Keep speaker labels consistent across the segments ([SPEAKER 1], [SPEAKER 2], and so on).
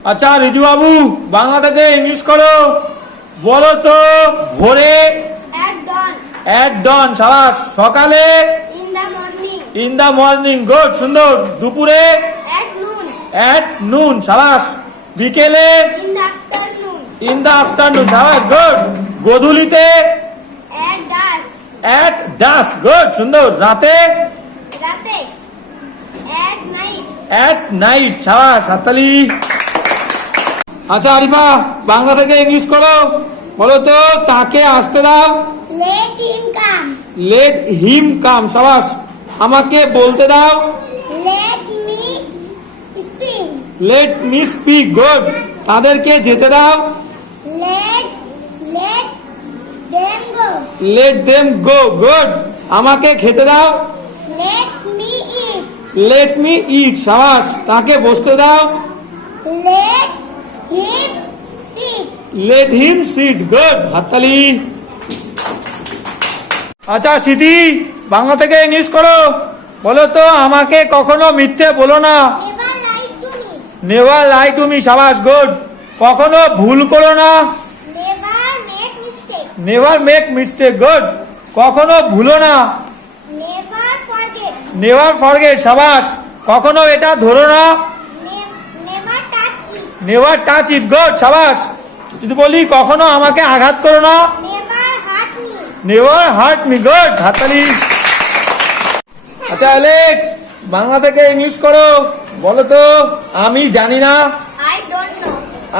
[SPEAKER 1] আচ্ছা রিজু বাবু বাংলা থেকে ইংলিশ করো। বলো তো ভোরে অ্যাট ডন সাবাস সকালে ইন দা মর্নিং গুড সুন্দর। দুপুরে অ্যাট নুন সাবাস বিকেলে ইন দা আফটারনুন সাবাস গুড গোধূলিতে অ্যাট ডাস গুড সুন্দর। রাতে অ্যাট নাইট সাবাস হাততালি আচ্ছা আরিফা বাংলা থেকে ইংলিশ করো। বলো তো তাকে আসতে দাও।
[SPEAKER 2] Let him come,
[SPEAKER 1] let him come সাবাস। আমাকে বলতে দাও।
[SPEAKER 2] Let me speak,
[SPEAKER 1] let me speak good তাদেরকে যেতে দাও।
[SPEAKER 2] Let, let them go,
[SPEAKER 1] let them go good আমাকে খেতে দাও।
[SPEAKER 2] Let me eat,
[SPEAKER 1] let me eat সাবাস। তাকে বসতে দাও।
[SPEAKER 2] Sit,
[SPEAKER 1] let him sit good হাততালি। আচ্ছা সিদ্ধি বাংলা থেকে ইংলিশ করো। বলো তো আমাকে কখনো মিথ্যে বলো না।
[SPEAKER 2] Never lie to me,
[SPEAKER 1] never lie to me সাবাস গুড কখনো ভুল করো না।
[SPEAKER 2] Never make mistake,
[SPEAKER 1] never make mistake good কখনো ভুলো না।
[SPEAKER 2] Never forget,
[SPEAKER 1] নেভার ফরগেট সাবাস। কখনো এটা ধরো না। নেভার টাচ ইট গুড সাবাস। যদি বলি কখনো আমাকে আঘাত করো না. নেভার হার্ট মি গুড হাততালি। আচ্ছা অ্যালেক্স বাংলা থেকে ইংলিশ করো। বলো তো আমি জানি না।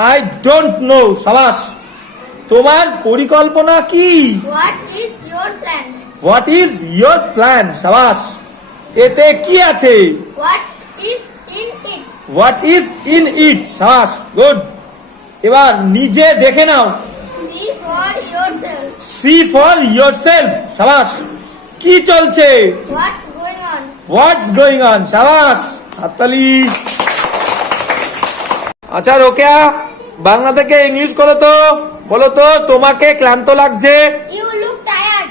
[SPEAKER 1] আই ডোন্ট নো সাবাস। তোমার পরিকল্পনা কি. হোয়াট ইজ ইয়োর প্ল্যান সাবাস? এতে কি আছে?
[SPEAKER 2] What is in it?
[SPEAKER 1] What is in it সাবাস গুড এবার নিজে দেখে নাও।
[SPEAKER 2] See
[SPEAKER 1] see for yourself সাবাস। কি চলছে?
[SPEAKER 2] What's
[SPEAKER 1] হোয়াটস গোয়িং অন সাবাস হাততালি। আচ্ছা রোকেয়া বাংলা থেকে ইংলিশ করো তো। বলো তো তোমাকে ক্লান্ত লাগছে?
[SPEAKER 2] You look tired.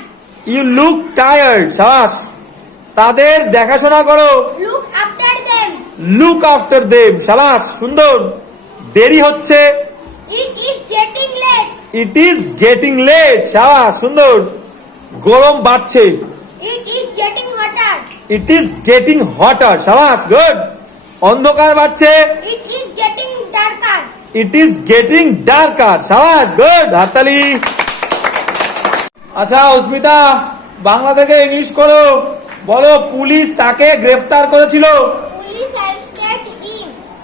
[SPEAKER 1] You look tired সাবাস। তাদের দেখাশোনা করো।
[SPEAKER 2] Them.
[SPEAKER 1] লুক আফটার দেম সাবাস সুন্দর। দেরি হচ্ছে।
[SPEAKER 2] It is getting late.
[SPEAKER 1] It is getting late সাবাস সুন্দর। গরম বাড়ছে।
[SPEAKER 2] It is getting hotter.
[SPEAKER 1] It is getting hotter সাবাস গুড অন্ধকার বাড়ছে।
[SPEAKER 2] It is getting darker.
[SPEAKER 1] It is getting darker সাবাস গুড হাততালি। আচ্ছা অস্মিতা বাংলা থেকে ইংলিশ করো। বলো পুলিশ তাকে গ্রেফতার করেছিল.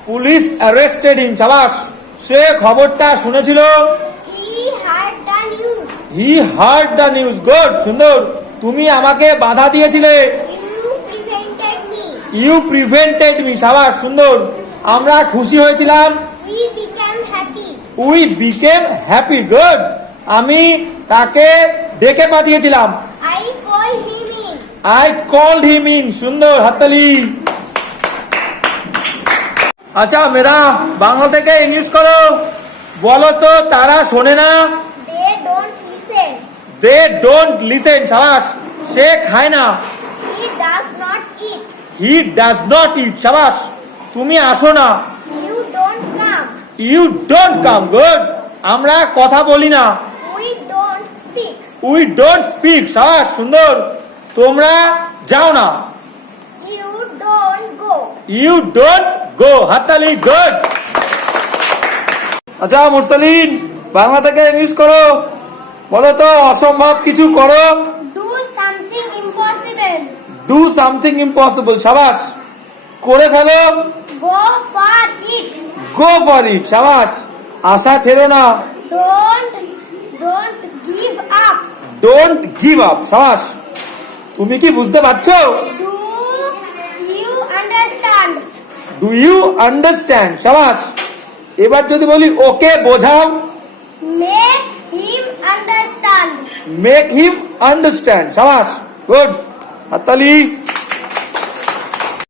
[SPEAKER 1] পুলিশ অ্যারেস্টেড হিম সাবাস সে খবরটা শুনেছিল?
[SPEAKER 2] He heard the news.
[SPEAKER 1] He heard the news good সুন্দর। তুমি আমাকে বাধা দিয়েছিলে।
[SPEAKER 2] You prevented me.
[SPEAKER 1] You prevented me সাবাস সুন্দর। আমরা খুশি হয়েছিলাম।
[SPEAKER 2] We became happy.
[SPEAKER 1] We became happy good আমি তাকে ডেকে পাঠিয়েছিলাম।
[SPEAKER 2] I called him in.
[SPEAKER 1] I call him in সুন্দর হাততালি। আচ্ছা মেরা বাংলা থেকে ইংলিশ করো। বলো তো তারা শোনে না?
[SPEAKER 2] They don't listen.
[SPEAKER 1] They don't listen সাবাস। সে খায় না।
[SPEAKER 2] He does
[SPEAKER 1] he does not eat সাবাস। তুমি আসো না।
[SPEAKER 2] You don't come.
[SPEAKER 1] You don't come good আমরা কথা বলি না।
[SPEAKER 2] We don't speak.
[SPEAKER 1] We don't speak সাবাস সুন্দর। তোমরা যাও না।
[SPEAKER 2] You don't go.
[SPEAKER 1] You don't go হাততালি গুড আচ্ছা মুরসালিন বাংলা থেকে ইংলিশ করো। বলো তো অসম্ভব কিছু করো।
[SPEAKER 2] Do something impossible.
[SPEAKER 1] Do something impossible সাবাস। করে ফেলো।
[SPEAKER 2] Go for it.
[SPEAKER 1] Go for it সাবাস। আশা ছেড়ো না।
[SPEAKER 2] Don't don't give up.
[SPEAKER 1] Don't give up সাবাস। তুমি কি বুঝতে পারছ?
[SPEAKER 2] Do you understand?
[SPEAKER 1] Do you understand সাবাস এবার যদি বলি ওকে বোঝাও।
[SPEAKER 2] Make him understand
[SPEAKER 1] make him understand সাবাস গুড হাততালি।